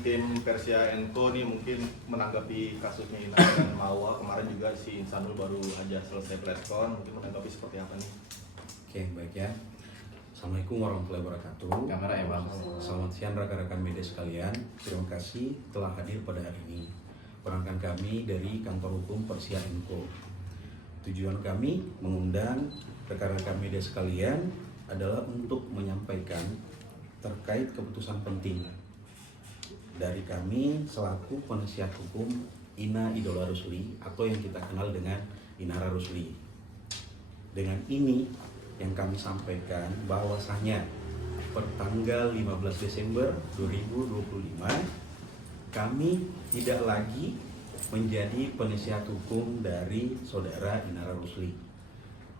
tim Persia Co nih mungkin menanggapi kasusnya Ina dan Mawa, kemarin juga si Insanul baru aja selesai preskon, mungkin menanggapi seperti apa nih? Oke, baik ya. Assalamualaikum warahmatullahi wabarakatuh. Kamera ya bang. Selamat siang rekan-rekan media sekalian. Terima kasih telah hadir pada hari ini. Perangkat kami dari Kantor Hukum Persia Co. Tujuan kami mengundang rekan-rekan media sekalian adalah untuk menyampaikan terkait keputusan penting dari kami selaku penasihat hukum Ina Idola Rusli atau yang kita kenal dengan Inara Rusli. Dengan ini yang kami sampaikan bahwasanya pertanggal 15 Desember 2025 kami tidak lagi menjadi penasihat hukum dari saudara Inara Rusli.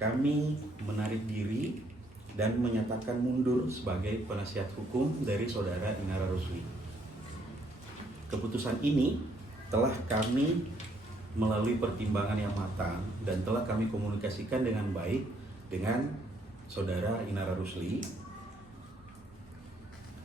Kami menarik diri dan menyatakan mundur sebagai penasihat hukum dari saudara Inara Rusli. Keputusan ini telah kami melalui pertimbangan yang matang dan telah kami komunikasikan dengan baik dengan saudara Inara Rusli,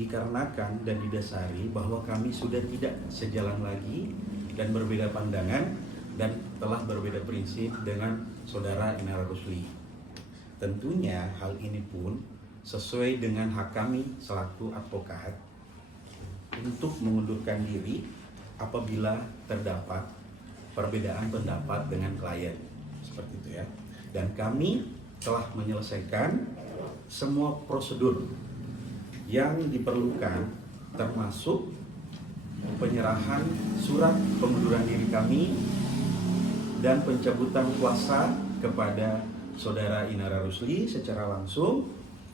dikarenakan dan didasari bahwa kami sudah tidak sejalan lagi dan berbeda pandangan dan telah berbeda prinsip dengan saudara Inara Rusli. Tentunya hal ini pun sesuai dengan hak kami selaku advokat untuk mengundurkan diri apabila terdapat perbedaan pendapat dengan klien, seperti itu ya. Dan kami telah menyelesaikan semua prosedur yang diperlukan, termasuk penyerahan surat pengunduran diri kami dan pencabutan kuasa kepada saudara Inara Rusli secara langsung,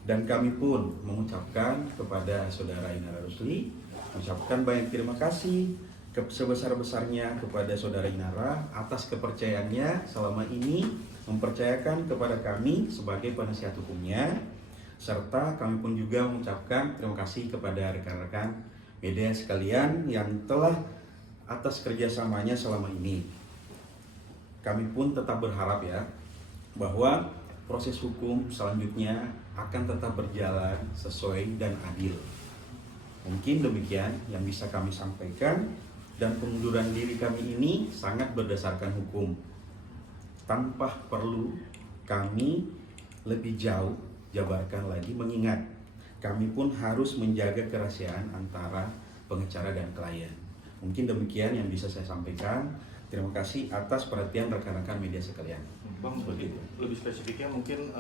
dan kami pun mengucapkan kepada saudara Inara Rusli mengucapkan banyak terima kasih sebesar-besarnya kepada saudara Inara atas kepercayaannya selama ini mempercayakan kepada kami sebagai penasihat hukumnya, serta kami pun juga mengucapkan terima kasih kepada rekan-rekan media sekalian yang telah atas kerjasamanya selama ini. Kami pun tetap berharap ya bahwa proses hukum selanjutnya akan tetap berjalan sesuai dan adil. Mungkin demikian yang bisa kami sampaikan, dan pengunduran diri kami ini sangat berdasarkan hukum. Tanpa perlu kami lebih jauh jabarkan lagi, mengingat kami pun harus menjaga kerahasiaan antara pengacara dan klien. Mungkin demikian yang bisa saya sampaikan. Terima kasih atas perhatian rekan-rekan media sekalian. Bang, lebih spesifiknya mungkin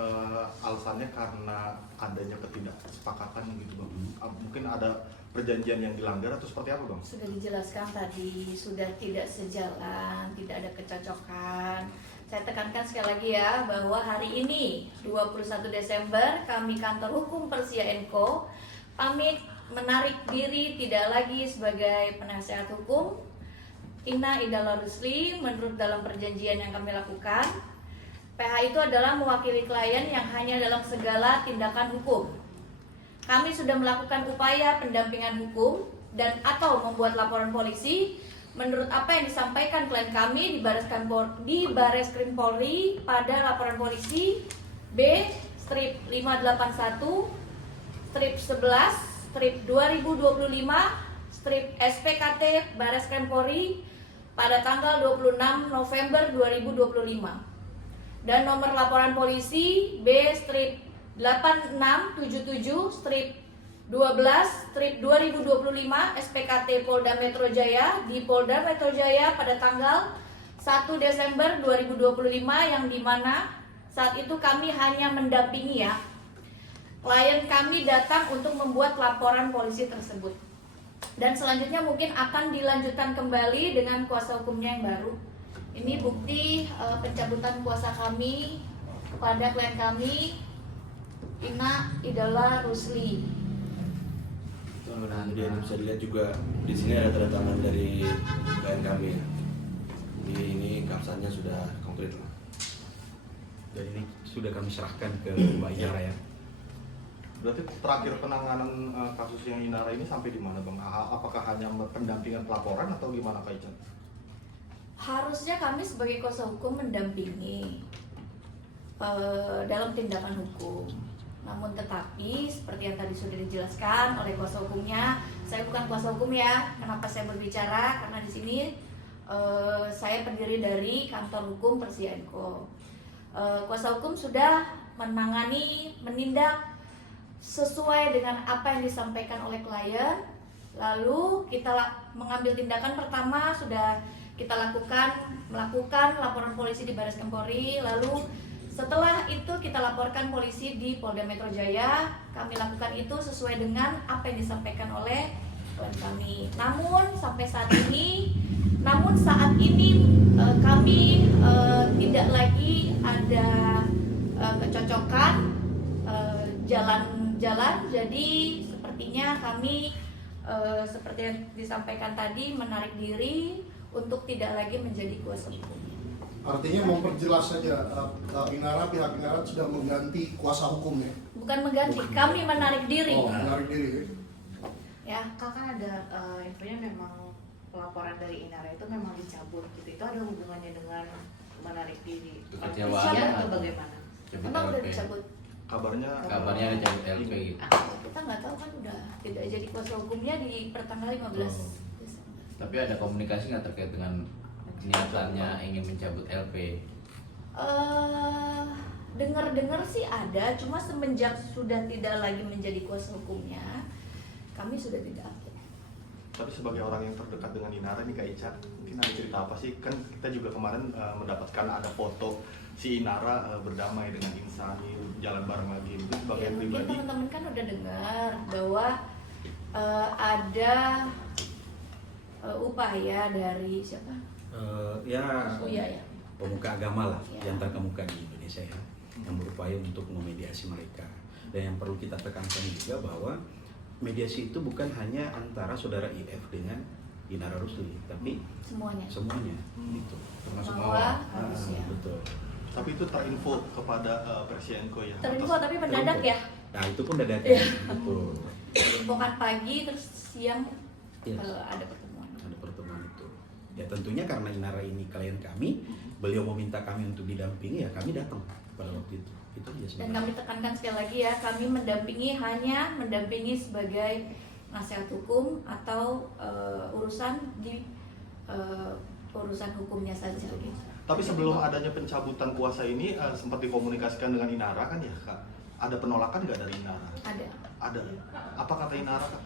alasannya karena adanya ketidaksepakatan gitu bang. Mungkin ada perjanjian yang dilanggar atau seperti apa bang? Sudah dijelaskan tadi, sudah tidak sejalan, tidak ada kecocokan. Saya tekankan sekali lagi ya bahwa hari ini 21 Desember kami Kantor Hukum Persia Co pamit menarik diri tidak lagi sebagai penasihat hukum Ina Idola Rusli menurut dalam perjanjian yang kami lakukan. PH itu adalah mewakili klien yang hanya dalam segala tindakan hukum. Kami sudah melakukan upaya pendampingan hukum dan atau membuat laporan polisi menurut apa yang disampaikan klien kami di Bareskrim Polri pada laporan polisi B-581-11-2025-SPKT Bareskrim Polri pada tanggal 26 November 2025 dan nomor laporan polisi B-8677-12-2025 SPKT Polda Metro Jaya di Polda Metro Jaya pada tanggal 1 Desember 2025 yang dimana saat itu kami hanya mendampingi ya. Klien kami datang untuk membuat laporan polisi tersebut. Dan selanjutnya mungkin akan dilanjutkan kembali dengan kuasa hukumnya yang baru. Ini bukti pencabutan kuasa kami kepada klien kami Ina Idola Rusli. Kemudian bisa dilihat juga di sini ada tanda tangan dari klien kami. Jadi ini kapsannya sudah komplit lah. Dan ini sudah kami serahkan ke Mbak Inara ya. Berarti terakhir penanganan kasus yang Inara ini sampai di mana bang? Apakah hanya pendampingan pelaporan atau gimana Kak Ican? Harusnya kami sebagai kuasa hukum mendampingi dalam tindakan hukum. Namun tetapi seperti yang tadi sudah dijelaskan oleh kuasa hukumnya, saya bukan kuasa hukum ya. Kenapa saya berbicara? Karena di sini saya pendiri dari kantor hukum Persia & Co. Kuasa hukum sudah menangani, menindak sesuai dengan apa yang disampaikan oleh klien. Lalu kita mengambil tindakan pertama, sudah kita melakukan laporan polisi di Baris Krim Polri. Lalu setelah itu kita laporkan polisi di Polda Metro Jaya. Kami lakukan itu sesuai dengan apa yang disampaikan oleh klien kami. Namun saat ini kami tidak lagi ada kecocokan jalan-jalan. Jadi sepertinya kami seperti yang disampaikan tadi menarik diri untuk tidak lagi menjadi kuasa hukum. Artinya memperjelas saja, Inara, pihak Inara sudah mengganti kuasa hukumnya. Bukan mengganti, kami menarik diri. Oh, menarik diri. Ya, Kakak ada infonya memang pelaporan dari Inara itu memang dicabut gitu. Itu ada hubungannya dengan menarik diri Kekecewaan atau bagaimana? emang udah dicabut. Kabarnya Kabarnya ada cabut LP gitu. Kita nggak tahu kan udah tidak jadi kuasa hukumnya di pertanggal 15 Desember. Tapi ada komunikasi nggak terkait dengan niatannya ingin mencabut LP? Dengar-dengar sih ada, cuma semenjak sudah tidak lagi menjadi kuasa hukumnya, kami sudah tidak aktif. Tapi sebagai orang yang terdekat dengan Inara nih Kak Ica, mungkin ada cerita apa sih? Kan kita juga kemarin mendapatkan ada foto si Inara berdamai dengan Insani, jalan bareng lagi. Itu sebagai Ya, mungkin pribadi. teman-teman kan udah dengar bahwa ada upaya dari siapa? Ya Oh iya ya. pemuka agama lah Ya. yang terkemuka di Indonesia ya, yang berupaya untuk memediasi mereka. Dan yang perlu kita tekankan juga bahwa mediasi itu bukan hanya antara saudara IF dengan Inara Rusli, tapi Semuanya. semuanya gitu. Termasuk Bahwa Mawar. harusnya. Betul. Tapi itu terinfo kepada Persia & Co ya. Terinfo Atas- tapi mendadak ya. Nah itu pun dadakan. Iya. Betul. Infokan pagi terus siang Yes. ada pertemuan. Ada pertemuan itu. Ya tentunya karena Inara ini klien kami, beliau meminta kami untuk didampingi, ya kami datang pada waktu itu. Itu aja Dan sebenarnya. kami tekankan sekali lagi ya, kami hanya mendampingi sebagai nasihat hukum atau urusan hukumnya saja gitu. Tapi sebelum adanya pencabutan kuasa ini sempat dikomunikasikan dengan Inara kan ya Kak? Ada penolakan nggak dari Inara? Ada. Ada. Apa kata Inara Kak?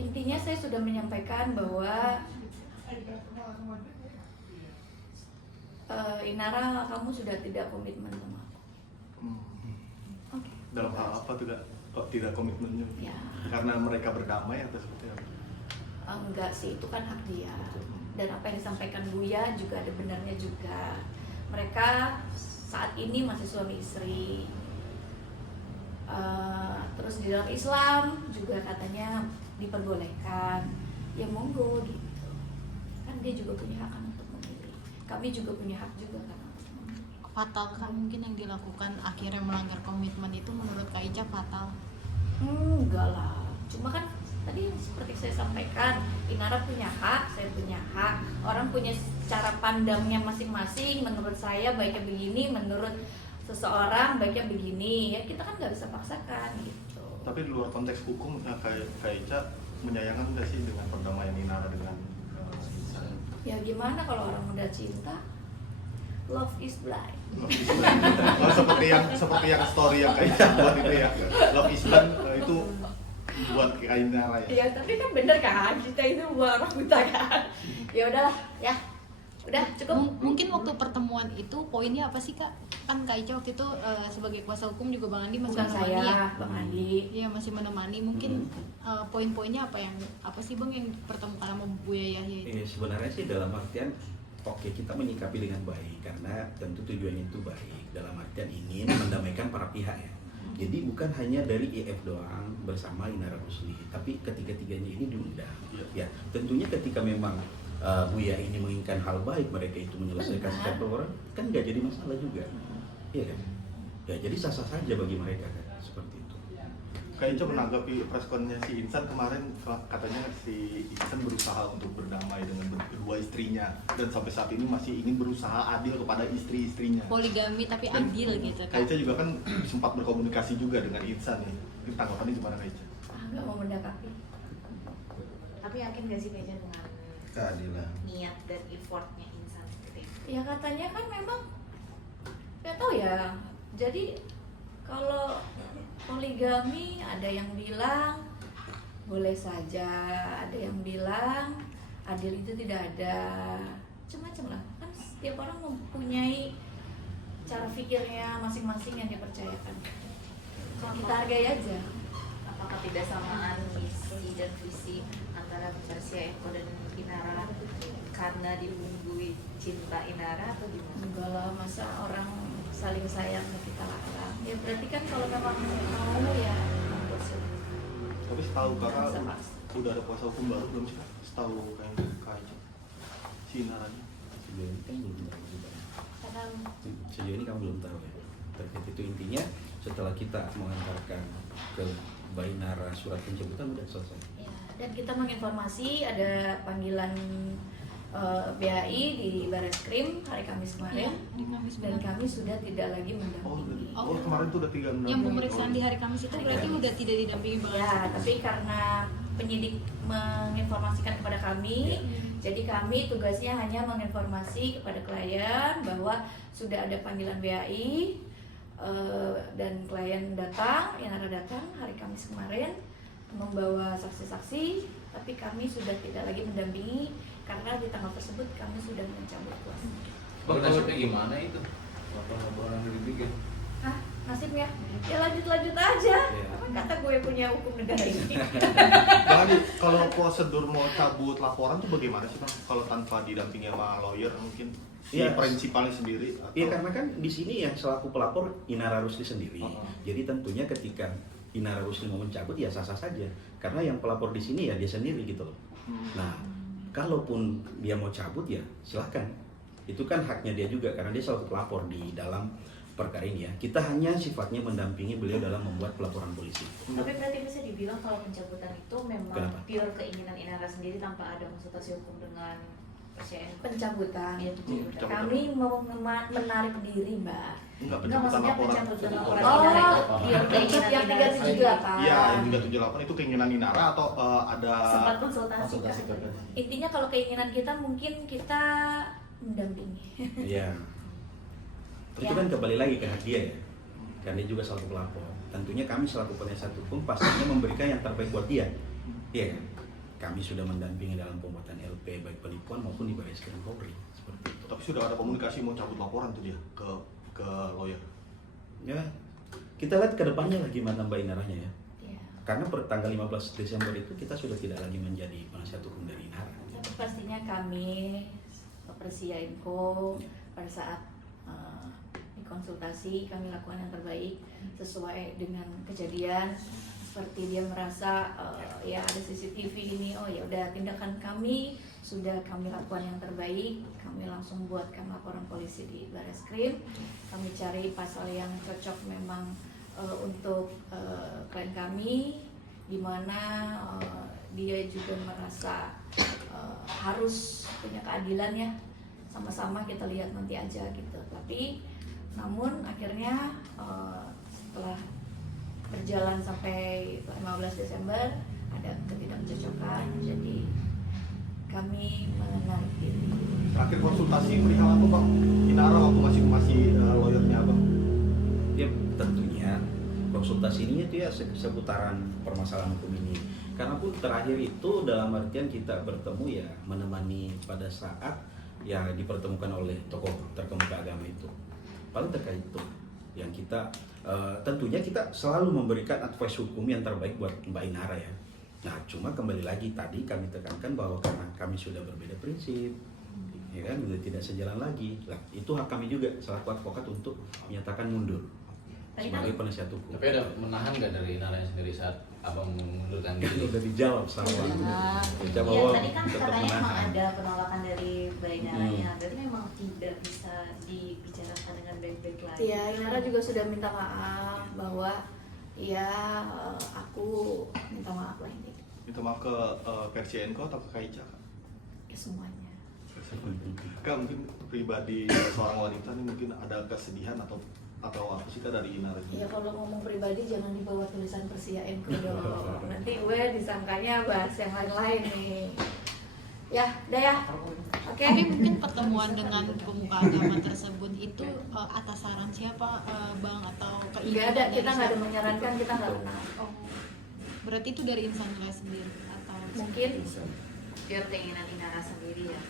Intinya saya sudah menyampaikan bahwa Inara, kamu sudah tidak komitmen sama aku. Oke. Dalam hal apa tuh Kak? Kok tidak komitmennya? Ya, Karena mereka berdamai atau seperti apa? enggak sih, itu kan hak dia. Dan apa yang disampaikan Buya juga ada benarnya juga. Mereka saat ini masih suami istri. Terus di dalam Islam juga katanya diperbolehkan. Ya monggo gitu. Kan dia juga punya hak kan untuk memilih. Kami juga punya hak juga kan untuk memilih. Fatal kan mungkin yang dilakukan akhirnya melanggar komitmen itu menurut Kak Ica fatal. Enggak lah. Cuma kan tadi seperti saya sampaikan, Inara punya hak, saya punya hak. Orang punya cara pandangnya masing-masing. Menurut saya baiknya begini, menurut seseorang baiknya begini. Ya kita kan nggak bisa paksakan gitu. Tapi di luar konteks hukum, Kak Ica menyayangkan nggak sih dengan perdamaian Inara dengan Insani? Ya gimana kalau orang udah cinta? Love is blind. Love is Blind. Oh, seperti yang story yang Kak Ica buat itu ya. Love is Blind itu buat Kak Inara ya. Ya tapi kan bener kan, kita itu buat orang buta kan. Ya udahlah, ya. Udah cukup. Mungkin waktu pertemuan itu poinnya apa sih Kak? Kan Kak Ica waktu itu sebagai kuasa hukum juga Bang Andi masih Bukan menemani ya. saya, Bang Andi. Iya masih menemani. Mungkin poin-poinnya apa sih Bang yang dipertemukan sama Buya Yahya itu? Sebenarnya sih dalam artian oke kita menyikapi dengan baik karena tentu tujuannya itu baik dalam artian ingin mendamaikan para pihak ya. Jadi bukan hanya dari IF doang bersama Inara Rusli, tapi ketiga-tiganya ini diundang. Ya tentunya ketika memang Buya ini menginginkan hal baik, mereka itu menyelesaikan setiap perkara, kan nggak jadi masalah juga, iya kan? Ya jadi sah-sah saja bagi mereka kan, seperti itu. Kak Ica menanggapi preskonnya si Insan kemarin, katanya si Insan berusaha untuk berdamai dengan kedua istrinya dan sampai saat ini masih ingin berusaha adil kepada istri-istrinya. Poligami tapi Dan adil gitu Kak kan. Ica juga kan sempat berkomunikasi juga dengan Insan nih. Ini tanggapannya gimana Kak Ica? Nggak mau mendekati. Tapi yakin gak sih Meja dengan Keadilan. niat dan effortnya Insan seperti itu? Ya katanya kan memang nggak tahu ya. Jadi kalau poligami ada yang bilang boleh saja, ada yang bilang adil itu tidak ada, macam-macam lah. Kan setiap orang mempunyai cara pikirnya masing-masing yang dipercayakan. Kita hargai aja. Apakah tidak samaan misi dan visi antara Persia Eko dan Inara karena dibumbui cinta Inara atau gimana? Enggak lah, masa orang saling sayang kita larang. Ya berarti kan kalau memang mau ya membuat sesuatu. Tapi setahu kakak Bisa, Mas. udah ada kuasa hukum baru belum sih Kak? Setahu kayak Kak Ica, si Inaranya. Sejauh ini kan belum tahu juga. Karena Sejauh ini kamu belum tahu ya. Terkait itu intinya setelah kita mengantarkan ke Bainara surat pencabutan udah selesai. ya, dan kita menginformasi ada panggilan BAI di Bareskrim hari Kamis Iya, kemarin di Kamis dan benar. kami sudah tidak lagi mendampingi. Oh, kemarin tuh udah 3 mendampingi. Yang pemeriksaan di hari Kamis itu berarti Iya. udah tidak didampingi Bang Ya, Ansi. tapi karena penyidik menginformasikan kepada kami, jadi kami tugasnya hanya menginformasi kepada klien bahwa sudah ada panggilan BAI dan klien datang, Inara datang hari Kamis kemarin membawa saksi-saksi, tapi kami sudah tidak lagi mendampingi karena di tanggal tersebut kami sudah mencabut kuasa. Bang, nasibnya gimana itu? Laporan-laporan yang dibikin. Hah, nasibnya? Ya lanjut-lanjut aja. Iya. Kan kata gue punya hukum negara ini. Bang Adi, kalau prosedur mau cabut laporan tuh bagaimana sih Bang? Kalau tanpa didampingi sama lawyer mungkin si Iya. prinsipalnya sendiri atau Iya karena kan di sini yang selaku pelapor Inara Rusli sendiri. Jadi tentunya ketika Inara Rusli mau mencabut ya sah-sah saja. Karena yang pelapor di sini ya dia sendiri gitu loh. Nah, kalaupun dia mau cabut ya silahkan. Itu kan haknya dia juga karena dia selaku pelapor di dalam perkara ini ya. Kita hanya sifatnya mendampingi beliau dalam membuat pelaporan polisi. Tapi berarti bisa dibilang kalau pencabutan itu memang Kenapa? pure keinginan Inara sendiri tanpa ada konsultasi hukum dengan Persia Eko. Pencabutan. Iya, pencabutan. Pencabutan. Kami mau menarik diri, Mbak. enggak Enggak, pencabutan maksudnya laporan? pencabutan laporan Oh, Inara itu Oh, pure keinginan yang Inara sendiri. 378. Iya, yang 378 itu keinginan Inara atau ada Sempat konsultasi Konsultasi kan? kan? Intinya kalau keinginan kita mungkin kita mendampingi. Iya. Itu kan kembali lagi ke hak dia ya. Karena dia juga selaku pelapor. Tentunya kami selaku penasihat hukum pastinya memberikan yang terbaik buat dia. Iya kan? Kami sudah mendampingi dalam pembuatan LP baik penipuan maupun di Bareskrim Polri seperti itu. Tapi sudah ada komunikasi mau cabut laporan tuh dia ke lawyer. Ya, kita lihat ke depannya lah gimana Mbak Inaranya ya. Ya. Karena per tanggal 15 Desember itu kita sudah tidak lagi menjadi penasihat hukum dari Inara. Tapi pastinya kami Persia Info pada saat konsultasi kami lakukan yang terbaik sesuai dengan kejadian. Seperti dia merasa ya ada CCTV ini, oh ya udah tindakan kami sudah kami lakukan yang terbaik. Kami langsung buatkan laporan polisi di Bareskrim. Kami cari pasal yang cocok memang untuk klien kami, di mana dia juga merasa harus punya keadilan ya. Sama-sama kita lihat nanti aja gitu. Tapi namun akhirnya setelah berjalan sampai 15 Desember ada ketidakcocokan, jadi kami menarik diri. Terakhir konsultasi perihal apa Bang? Inara waktu masih lawyernya Bang? Ya tentunya konsultasi ini itu ya seputaran permasalahan hukum ini. Karena pun terakhir itu dalam artian kita bertemu ya menemani pada saat yang dipertemukan oleh tokoh terkemuka agama itu. Paling terkait itu yang kita tentunya kita selalu memberikan advice hukum yang terbaik buat Mbak Inara ya. Nah cuma kembali lagi tadi kami tekankan bahwa karena kami sudah berbeda prinsip, ya kan sudah tidak sejalan lagi. Lah itu hak kami juga selaku advokat untuk menyatakan mundur Tadi kan sebagai penasihat hukum. Tapi ada menahan nggak dari Inaranya sendiri saat abang mengundurkan Itu diri? udah dijawab sama Nah, Kita iya, bahwa tadi kan tetap katanya memang menahan. ada penolakan dari Mbak Inaranya, berarti memang tidak bisa dibicarakan dengan baik-baik lagi. Ya, Inara juga sudah minta maaf bahwa ya aku minta maaf lah ini Minta maaf ke Persia Enko atau ke Kak Ica? Kak? ke semuanya. Kak, mungkin pribadi seorang wanita nih mungkin ada kesedihan atau apa sih Kak dari Inara Ya ini? kalau ngomong pribadi jangan dibawa tulisan Persia Enko dong. Nanti gue disangkanya bahas yang lain-lain nih. Ya, udah ya. Oke. Tapi mungkin pertemuan dengan pemuka agama tersebut itu atas saran siapa, Bang, atau Nggak keinginan ada, dari kita nggak ada siapa? menyarankan, kita nggak kenal. Oh, berarti itu dari Insanillah sendiri atau Mungkin, Biar keinginan Inara sendiri ya.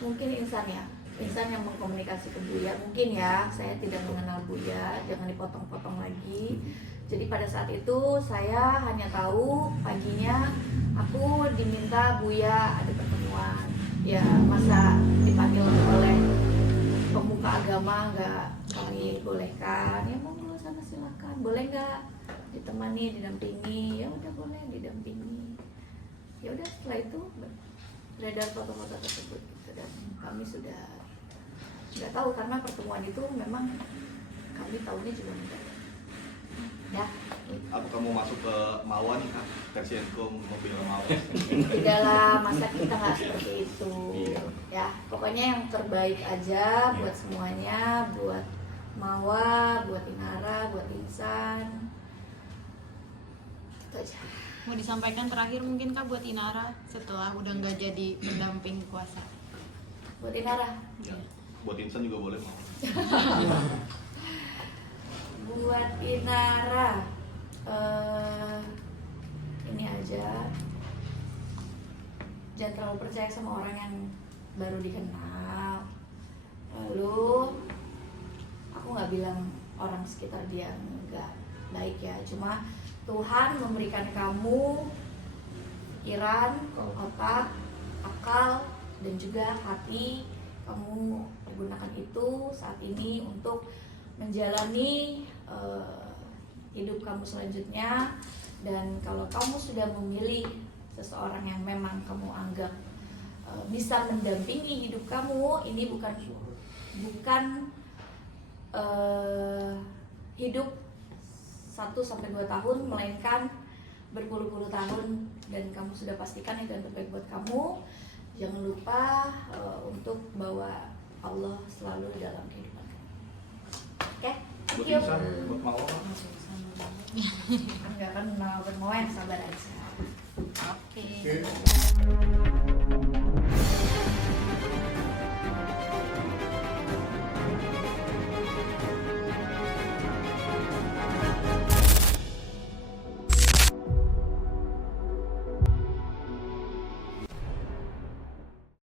mungkin insan ya. Insan yang mengkomunikasi ke Buya. Mungkin ya, saya tidak mengenal Buya, jangan dipotong-potong lagi. Jadi pada saat itu saya hanya tahu paginya aku diminta Buya ada pertemuan. Ya masa dipanggil oleh pemuka agama nggak kami bolehkan? Ya monggo sana silakan. Boleh nggak ditemani, didampingi? Ya udah boleh didampingi. Ya udah setelah itu beredar foto-foto tersebut gitu, dan kami sudah tahu karena pertemuan itu memang kami tahunya juga enggak. Ya. Apa kamu masuk ke Mawar nih Kak? Persia Enko mobil Mawar? Tidaklah, masa kita nggak seperti itu. Iya. Ya, pokoknya yang terbaik aja buat semuanya, buat Mawa, buat Inara, buat Insan. Itu aja. mau disampaikan terakhir mungkin Kak buat Inara setelah udah nggak jadi pendamping kuasa? Buat Inara. Ya. Buat Insan juga boleh mau. Buat Inara, ini aja, jangan terlalu percaya sama orang yang baru dikenal. Lalu aku nggak bilang orang sekitar dia nggak baik ya, cuma Tuhan memberikan kamu pikiran, otak, akal, dan juga hati. Kamu pergunakan itu saat ini untuk menjalani hidup kamu selanjutnya. Dan kalau kamu sudah memilih seseorang yang memang kamu anggap bisa mendampingi hidup kamu, ini bukan hidup 1-2 tahun, melainkan berpuluh-puluh tahun, dan kamu sudah pastikan itu yang terbaik buat kamu. Jangan lupa untuk bawa Allah selalu dalam kehidupan kamu. Oke? Buat Thank you. Insan, buat Mawar. Enggak kan mau bermain, sabar aja. Oke. Oke.